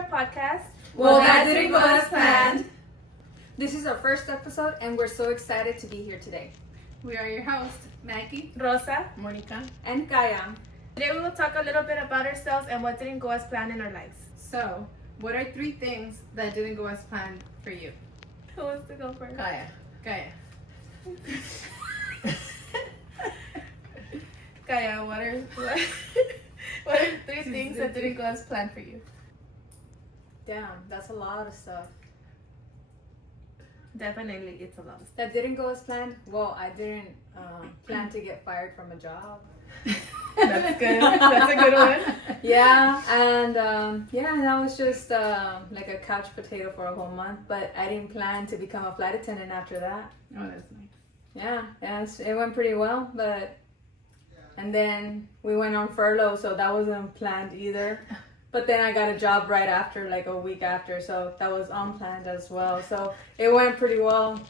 our podcast. Well, that didn't go as planned. This is our first episode, and we're so excited to be here today. We are your hosts, Maggie, Rosa. Monica. And Kaya. Today we will talk a little bit about ourselves and what didn't go as planned in our lives. So, what are 3 things that didn't go as planned for you? Who wants to go first? Kaya. Kaya, what are 3 things that didn't go as planned for you? Damn, that's a lot of stuff. Definitely, it's a lot of stuff. That didn't go as planned? Well, I didn't plan to get fired from a job. That's good. That's a good one. Yeah, and that was just like a couch potato for a whole month, but I didn't plan to become a flight attendant after that. Oh, that's nice. Yeah, it went pretty well, and then we went on furlough, so that wasn't planned either. But then I got a job right after, like a week after, so that was unplanned as well. So it went pretty well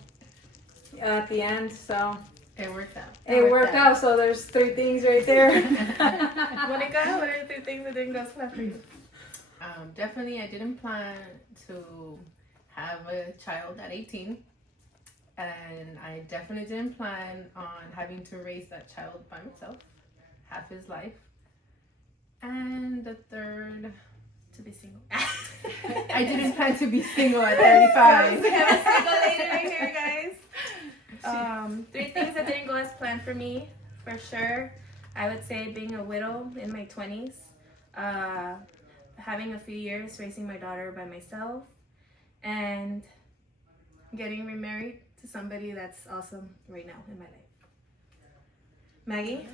at the end, so It worked out. it worked out. So there's 3 things right there. Monica, what are 3 things that didn't go as planned for you? Definitely, I didn't plan to have a child at 18. And I definitely didn't plan on having to raise that child by myself, half his life. And the third, to be single. I didn't plan to be single at 35. We have a single lady right here, guys. 3 things that didn't go as planned for me, for sure. I would say being a widow in my 20s, having a few years raising my daughter by myself, and getting remarried to somebody that's awesome right now in my life. Maggie?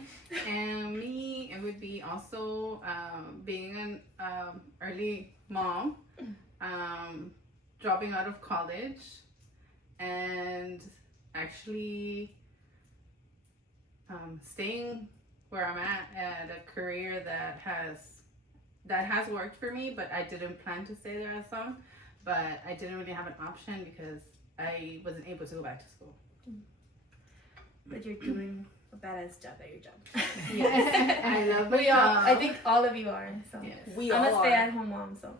And me, it would be also being an early mom, dropping out of college, and actually staying where I'm at a career that has worked for me, but I didn't plan to stay there as long. But I didn't really have an option because I wasn't able to go back to school. But you're doing a badass job at your job. Yes, I love it. I think all of you are. So Yes. I'm a stay-at-home mom, so.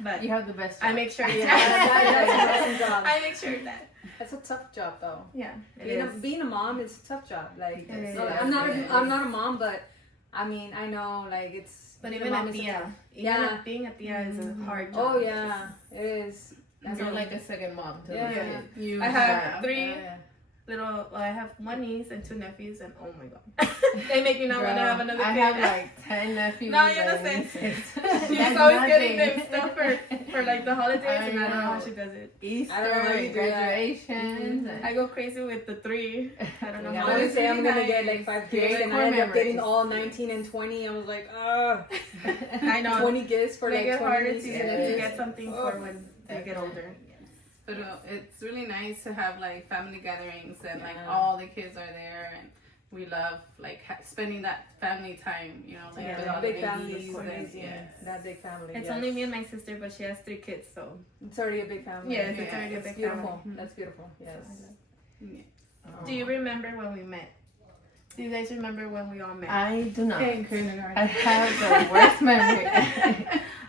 But You have the best job. I make sure. Yeah, that's an awesome job. I make sure that. That's a tough job, though. Yeah, it is. Being a mom is a tough job. Like, It is. I'm not a mom, but I mean, I know, like, it's. But being even a mom a is tia, tough- even being a tia is a hard job. Oh yeah, it is. You're like a second mom to Yeah. the kid. You I have 3 Yeah. I have 1 niece and 2 nephews, and oh my god, they make me not want to have another kid. I have like 10 nephews. No, you and understand. nieces. She's That's always nothing. getting them stuff for like the holidays, I and I don't know how know. she does it. Easter, I don't know how you and do that. graduations. I go crazy with the 3. I don't know Yeah, how. I would it's say I'm really gonna get nice. like 5 Create gifts, and core I ended up getting memories. all 19 and 20. I was like, ugh. I know. 20 gifts for Make like it 20 harder nieces. to get something for when they get older. But it's really nice to have like family gatherings and like Yeah. all the kids are there, and we love like spending that family time, you know, like Yeah, with that all big the family babies is and amazing. yes. That big family. It's yes. only me and my sister, but she has 3 kids, so It's already a big family. yes, it's Yeah, already a It's big beautiful. family. That's beautiful. Yes. Yeah. Do you remember when we met? Do you guys remember when we all met? I do not. Okay. I have the worst memory.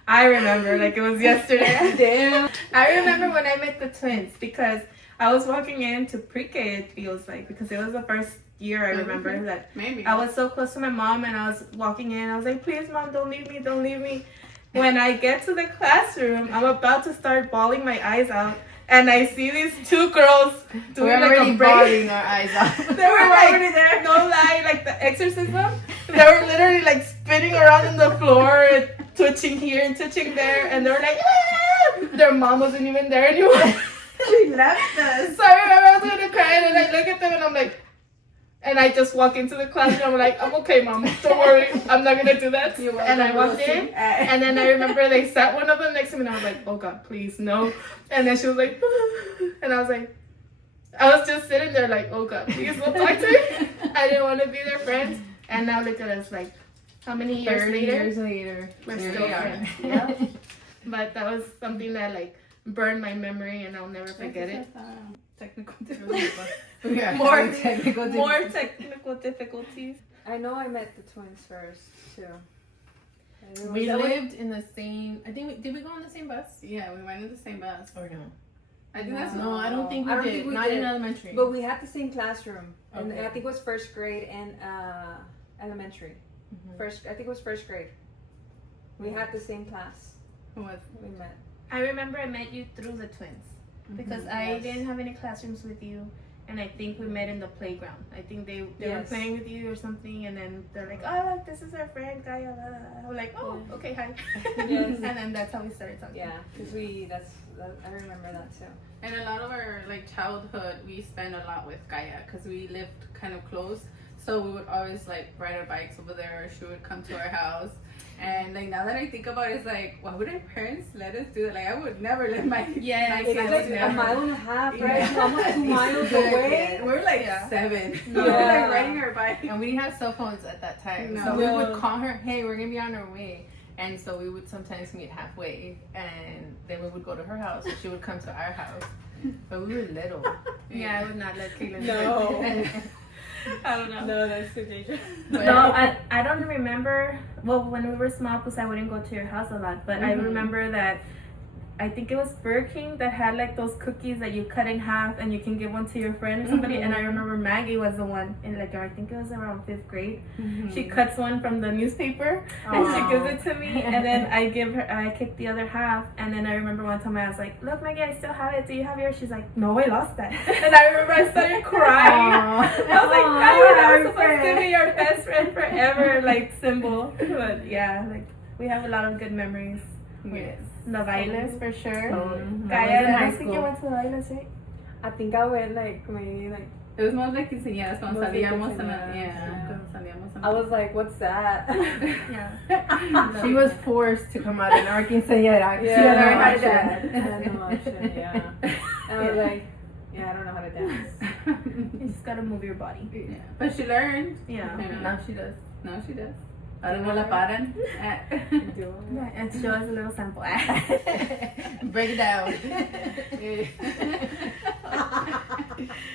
I remember like it was yesterday. Damn. I remember when I met the twins because I was walking into pre-K, it feels like, because it was the first year I remember that Maybe. I was so close to my mom, and I was walking in. I was like, please, Mom, don't leave me, don't leave me. When I get to the classroom, I'm about to start bawling my eyes out, and I see these 2 girls doing We're like already a break. bawling our eyes out. They were like, no lie, like the exorcism. They were literally like spinning around on the floor, and twitching here and twitching there, and they were like, ah! Their mom wasn't even there anymore. She left us. So I remember I was gonna cry, and then I look at them and I'm like, and I just walk into the classroom. I'm like, I'm okay, Mom. Don't worry, I'm not gonna do that. And I walked in, and then I remember they sat one of them next to me, and I was like, oh God, please no. And then she was like, and I was like, I was just sitting there like, oh God, please don't talk to me. I didn't want to be their friends, and now look at us, like, how many years 30 later? years later. We're here still we are. friends. Yeah. But that was something that like burned my memory, and I'll never forget it. Technical difficulties. We are More- having technical More technical difficulties. I know I met the twins first too. We lived in the same. I think. Did we go on the same bus? Yeah, we went in the same bus. Or no? I think that's No, I don't think we did. Not in elementary. But we had the same classroom, and Okay. I think it was first grade and elementary. I think it was first grade. We had the same class. Who was? We met. I remember I met you through the twins because I Yes. didn't have any classrooms with you, and I think we met in the playground. I think they were Yes. playing with you or something, and then they're like, "Oh, look, this is our friend Gaia." I'm like, "Oh, okay, hi." Yes. And then that's how we started talking. Yeah, because I remember that too. And a lot of our like childhood, we spent a lot with Gaia because we lived kind of close. So we would always like ride our bikes over there, or she would come to our house. And like now that I think about it, it's like, why would our parents let us do that? Like I would never let my Yeah, my It's kids like do a that. mile and a half, right? Yeah. Almost 2 miles away. We're like Yeah. 7. Yeah. We're like riding our bike. And we didn't have cell phones at that time, No. so we No. would call her, "Hey, we're gonna be on our way," and so we would sometimes meet halfway, and then we would go to her house, or she would come to our house. But we were little. Yeah, I would not let Caitlin. No. I don't know. No, that's too dangerous. No, I don't remember. Well, when we were small, because I wouldn't go to your house a lot. But I remember that I think it was Burger King that had like those cookies that you cut in half and you can give one to your friend or somebody. And I remember Maggie was the one in like I think it was around 5th grade. She cuts one from the newspaper and she gives it to me, and then I kick the other half. And then I remember one time I was like, "Look, Maggie, I still have it. Do you have yours?" She's like, "No, I lost that." And I remember I started crying. I was like, "I was supposed to be your best friend forever," like symbol. But yeah, like we have a lot of good memories. Yes. The bailes for sure. I Gaia, was in I high think you school. went to the bailes, right? I think I went like maybe like It was more like quinceañeras cuando Mostly salíamos. quinceañeras, Yeah. yeah. Cuando salíamos. I was like, what's that? Yeah. She was forced to come out in our quinceañera. She Yeah, had learned how to I dance. had no option, yeah. And I was like, yeah, I don't know how to dance. You just gotta move your body. Yeah. But she learned. Yeah. Now she does. No, she does. Ahora no la paran. Yeah, and show us a little sample. Break it down.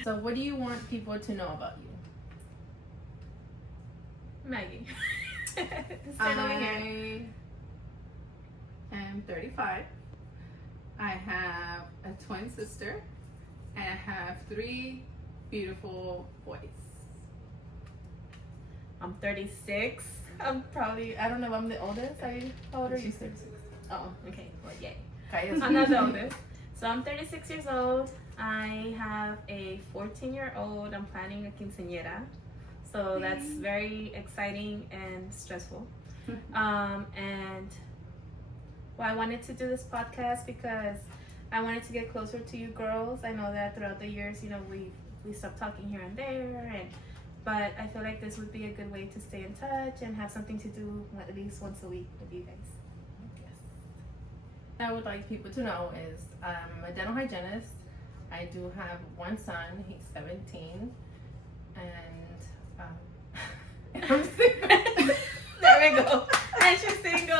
So, what do you want people to know about you? Maggie. Stand over here. I am 35. I have a twin sister, and I have 3 beautiful boys. I'm 36. I'm probably, I don't know if I'm the oldest. How old are you? She's 36. Oh, okay. Well, yay. Gaia's I'm not the oldest. So I'm 36 years old. I have a 14-year-old. I'm planning a quinceañera. So that's very exciting and stressful. And well, I wanted to do this podcast because I wanted to get closer to you girls. I know that throughout the years, you know, we stopped talking here and there, but I feel like this would be a good way to stay in touch and have something to do at least once a week with you guys. I would like people to know is I'm a dental hygienist. I do have one son. He's 17, and I'm single. There we go. And she's single.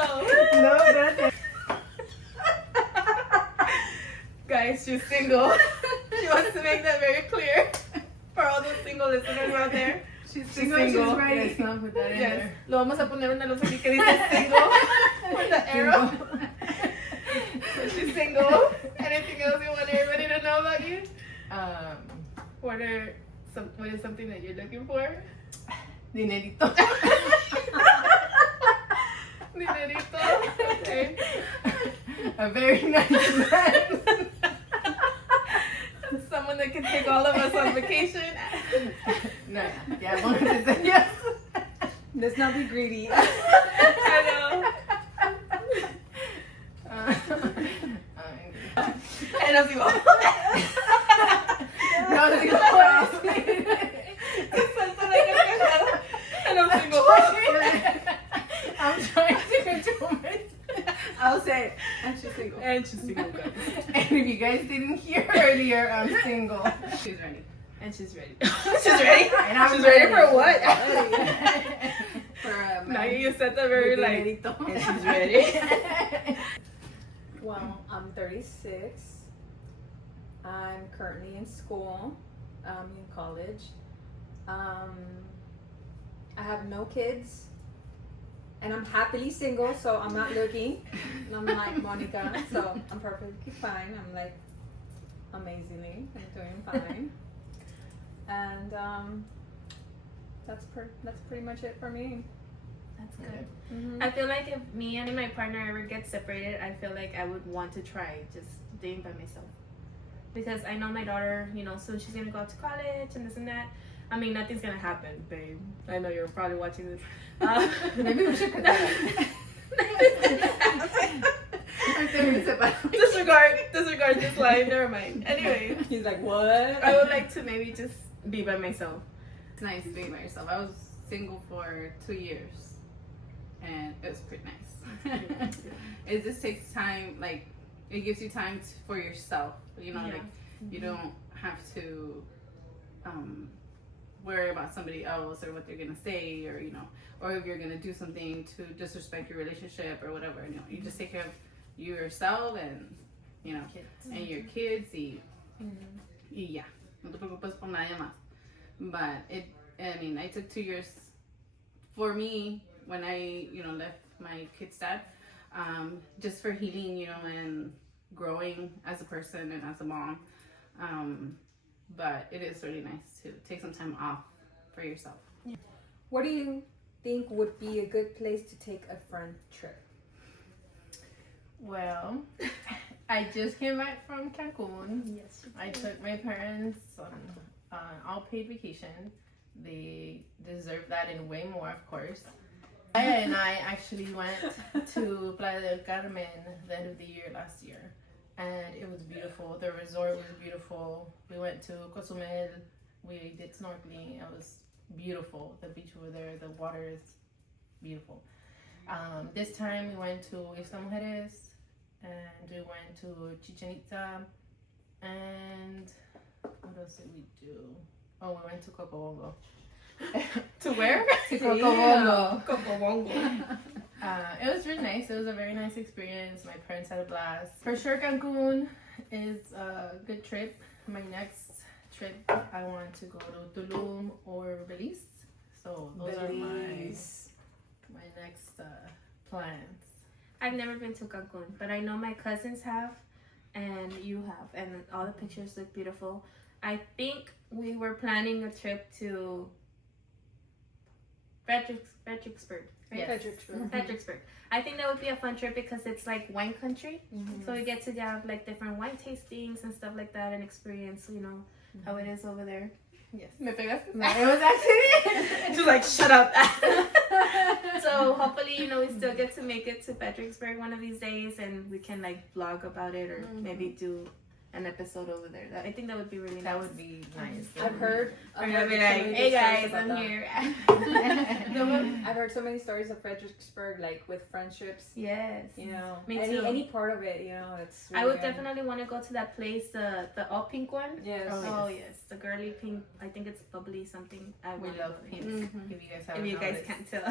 No, that's it. Guys, she's single. She wants to make that very clear for all those single listeners out there. She's single, single. she's ready. Let's not put that in Yes. there. Lo vamos a poner una luz aquí que dice single with the arrow. So she's single. Anything else you want everybody to know about you? What is something that you're looking for? Dinerito. Dinerito. Okay. A very nice man. Someone that can take all of us on vacation. No, yeah, 100% yes. Let's not be greedy. I know. And I'm single. No, digo, And I'm single. I'm trying to control myself. I'll say it. And she's single. And she's single. And if you guys didn't hear earlier, I'm single. She's ready. And she's ready. She's ready? And I'm She's ready for what? For a Now man. you said that very like, Dinerito. and she's ready. Well, I'm 36. I'm currently in school. I'm in college. I have no kids. And I'm happily single, so I'm not looking. And I'm like Monica, so I'm perfectly fine. I'm like amazingly. I'm doing fine. And that's pretty much it for me. That's good. Mm-hmm. I feel like if me and my partner ever get separated, I feel like I would want to try just dating by myself. Because I know my daughter, you know, soon she's gonna go out to college and this and that. I mean, nothing's gonna happen, babe. I know you're probably watching this. Maybe we should disregard this line. Never mind. Anyway, He's like, what? I would like to maybe just be by myself. It's nice being by yourself. I was single for 2 years, and it was pretty nice. It just takes time. Like, it gives you time for yourself. You know, like you don't have to worry about somebody else or what they're gonna say, or or if you're gonna do something to disrespect your relationship or whatever. You know, you just take care of yourself and and your kids. Y ya, no te preocupes por nadie más. But I took 2 years for me when I left my kid's dad, just for healing, and growing as a person and as a mom. But it is really nice to take some time off for yourself. What do you think would be a good place to take a friend trip? Well, I just came back from Cancun. Yes. I took my parents on all-paid vacation. They deserve that and way more, of course. Aya and I actually went to Playa del Carmen the end of the year last year, and it was beautiful. The resort was beautiful. We went to Cozumel. We did snorkeling. It was beautiful. The beach over there, the water is beautiful. This time we went to Isla Mujeres, and we went to Chichen Itza, and what else did we do? Oh, we went to Cocobongo. To where? To Cocobongo. Cocobongo. It was really nice. It was a very nice experience. My parents had a blast. For sure, Cancun is a good trip. My next trip, I want to go to Tulum or Belize. So those are my next plans. I've never been to Cancun, but I know my cousins have, and you have, and all the pictures look beautiful. I think we were planning a trip to Fredericksburg. Right? Yes. Fredericksburg. I think that would be a fun trip because it's like wine country. Mm-hmm. So we get to have like different wine tastings and stuff like that and experience, how it is over there. Yes. Me pegaste? No, it was actually. She's like, shut up. So hopefully, we still get to make it to Fredericksburg one of these days, and we can like vlog about it, or maybe do an episode over there. I think that would be really nice. That would be nice. I've heard. We're gonna be like, hey guys, I'm here. I've heard so many stories of Fredericksburg, like with friendships. Yes. Me any too. any part of it, it's. Really I would good. definitely want to go to that place, the all pink one. Yes. Oh yes, the girly pink. I think it's bubbly something. We love pink. Mm-hmm. If you guys can't tell.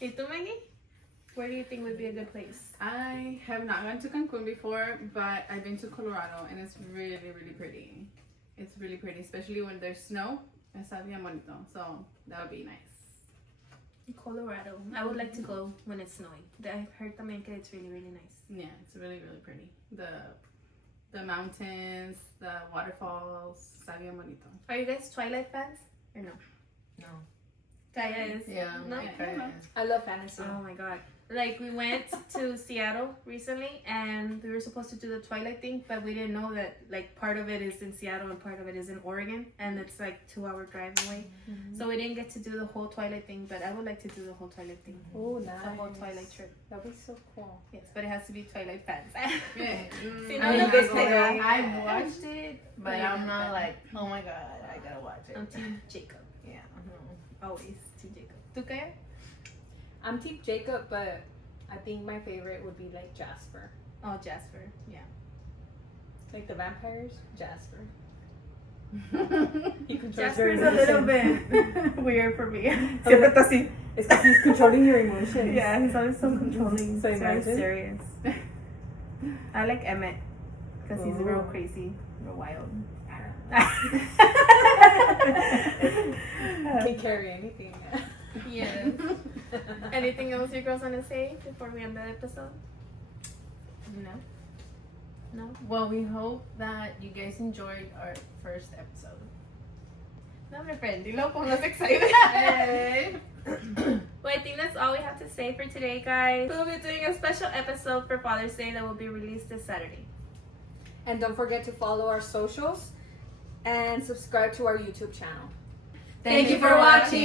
¿Y tú, Maggie? Where do you think would be a good place? I have not gone to Cancun before, but I've been to Colorado, and it's really, really pretty. It's really pretty, especially when there's snow. Está bien bonito, so that would be nice. Colorado. I would like to go when it's snowing. I've heard también que it's really, really nice. Yeah, it's really, really pretty. The mountains, the waterfalls, está bien bonito. Are you guys Twilight fans or no? No. Kaya is. Yeah. No? Yeah. I love fantasy. Oh my god. Like, we went to Seattle recently, and we were supposed to do the Twilight thing, but we didn't know that like part of it is in Seattle and part of it is in Oregon, and it's like 2-hour drive away. So we didn't get to do the whole Twilight thing, but I would like to do the whole Twilight thing. Oh, nice. The whole Twilight trip. That'd be so cool. Yes, but it has to be Twilight fans. Yeah. See, I no, mean, no, I've watched it, but I'm not like, oh my god, I gotta watch it. I'm Team Jacob. Yeah. Always Team Jacob. ¿Tú qué? I'm Team Jacob, but I think my favorite would be like Jasper. Oh, Jasper. Yeah. Like the vampires, Jasper. He controls Jasper your is a little emotions. bit weird for me. Siempre está así. It's because he's controlling your emotions. Yeah, he's always so controlling. So He's very imagine. serious. I like Emmett because he's real Oh. crazy, real wild. Can't carry anything. Yes. Anything else you girls want to say before we end the episode? No. No? Well, we hope that you guys enjoyed our first episode. No, my friend. Dilo kung mas excited. Hey. Well, I think that's all we have to say for today, guys. We'll be doing a special episode for Father's Day that will be released this Saturday. And don't forget to follow our socials and subscribe to our YouTube channel. Thank you for watching.